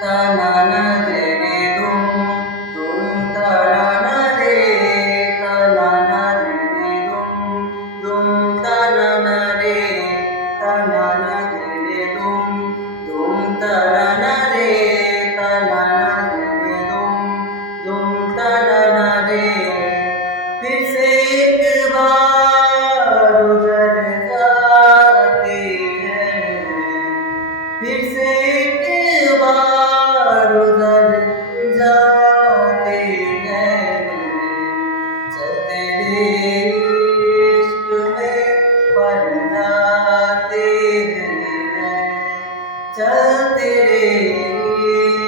तनाना दे रे तुम तनाना रे तनाना दे रे तुम तनाना रे तनाना दे रे तुम तनाना रे तनाना दे रे तुम तनाना रे फिर से एक बार उजड़ जाते हैं फिर से एक बार उधर जाते हैं चलते रे इश्क में पड़ जाते हैं चलते रे